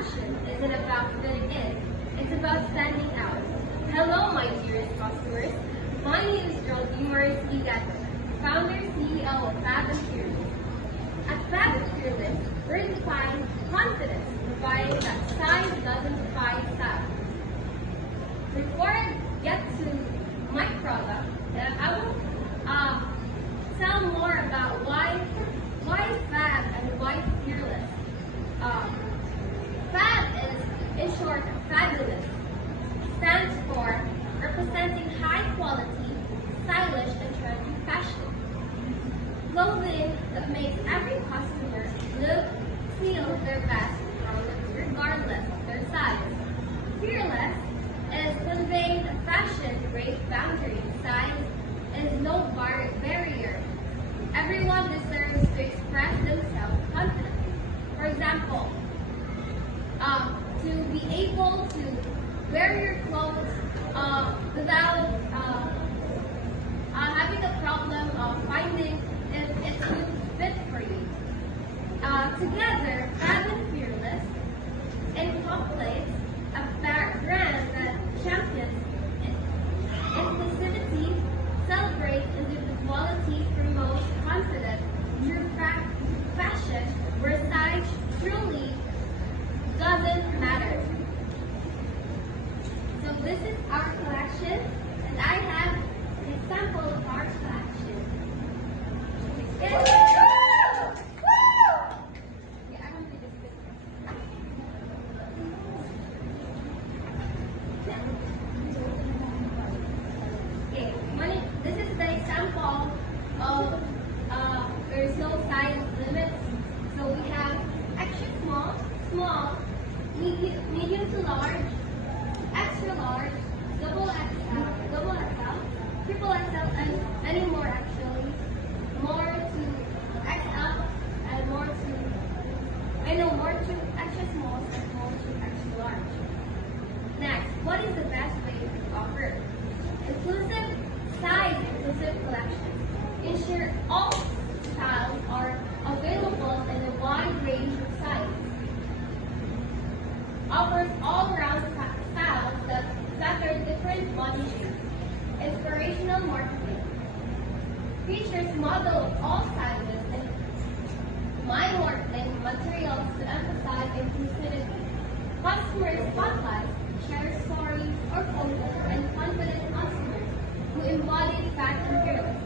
fashion isn't about fitting in, it's about standing out. Hello, my dearest customers. My name is Geraldine Morris Igato, founder CEO of Fab and Fearless. At Fab and Fearless, we define confidence, providing that size doesn't define style. Before I get to my product, I will tell more about why Fab and why Fearless. Fab is, in short, fabulous. Stands for representing high quality, stylish, and trendy fashion. Clothing that makes every customer look, feel their best regardless of their size. Fearless is conveying that fashion breaks boundaries. Size is no barrier. Everyone deserves to express themselves confidently. For example, to be able to wear your clothes without having a problem of finding if it's good fit for you. Together, Fab and Fearless encapsulates a brand that champions inclusivity, celebrates individuality, promotes confidence through fashion where size truly doesn't matter. So this is our collection, and I have an example of our collection. Yeah, I don't think it's okay, this is the example of there's no size limits. So we have extra small, small, medium to large, extra large, double XL, triple XL, and many more actually. More to XL and more to extra small and more to extra large. Next, what is the best way to offer? Inclusive collections. Ensure all styles are available in a wide range of sizes. Offers all-round styles that flatter different body shapes. Inspirational marketing. Features models of all sizes and mind-warping materials to emphasize inclusivity. Customer spotlights, share stories or photos, and confident customers who embody Fab and Fearless.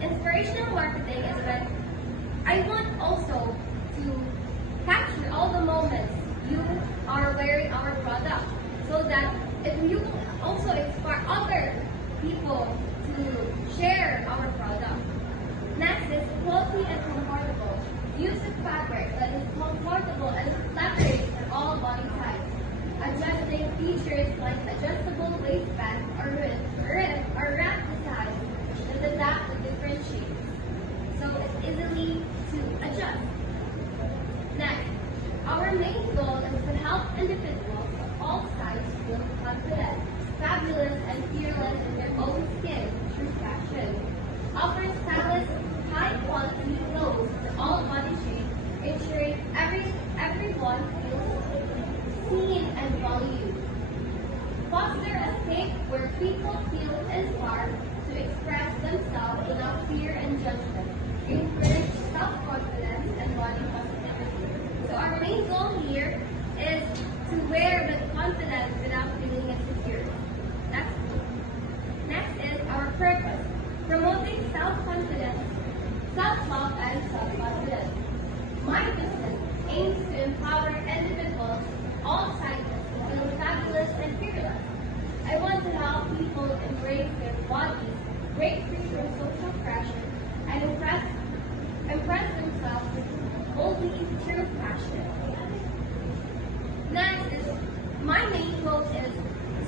Inspirational marketing is when I want also to capture all the moments you are wearing our product so that if you also inspire other people to share our product. Next is quality and comfortable. Use a fabric that is comfortable and flattering for all body types. Adjusting features like adjustable waistband or wrap designs that adapt to different shapes. So it's easily to adjust. Next, our main goal is to help individuals of all sizes feel confident, fabulous, and fearless in their own skin through fashion. Offers stylish, high-quality clothes for all body shapes, ensuring everyone feels seen and valued. Foster a space where people feel inspired to express themselves without fear and judgment. Encourage self-confidence and body positivity. So our main goal here is to wear with confidence without feeling insecure. Next is our purpose. Promoting self-confidence, self-love, and self-confidence. My business aims to empower individuals of all sizes to feel fabulous and fearless. I want to help people embrace their bodies, break free from social pressure, and impress themselves boldly through fashion. Next is my main goal is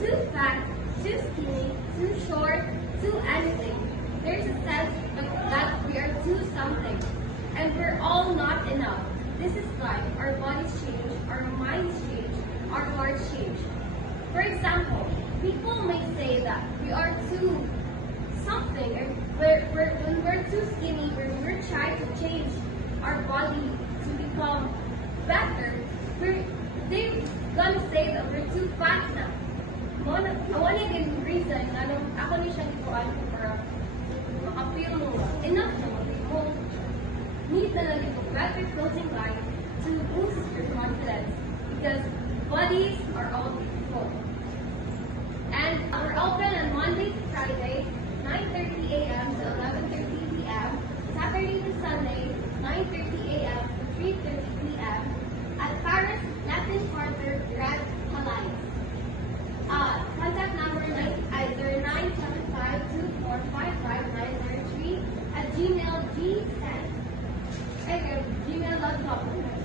too fat, too skinny, too short, too anything. There's a sense that we are too something, and we're all not enough. This is life. Our bodies change, our minds change, our hearts change. For example, people may say that we are too something, and when we're too skinny, when we're trying to change our body to become better, they wanna give reason na nung ako ni siya gikuan ko para makapil mo enough na mapil mo. Need na lang ito grab your closing line to boost your confidence because bodies are all beautiful. And we're open on Monday to Friday, 9:30 a.m. to 11:30 p.m. Saturday to Sunday, 9:30 a.m. to 3:30 p.m. at Paris Latin Quarter Grand Palais. Contact number 0975-2455-903 at gmail.com.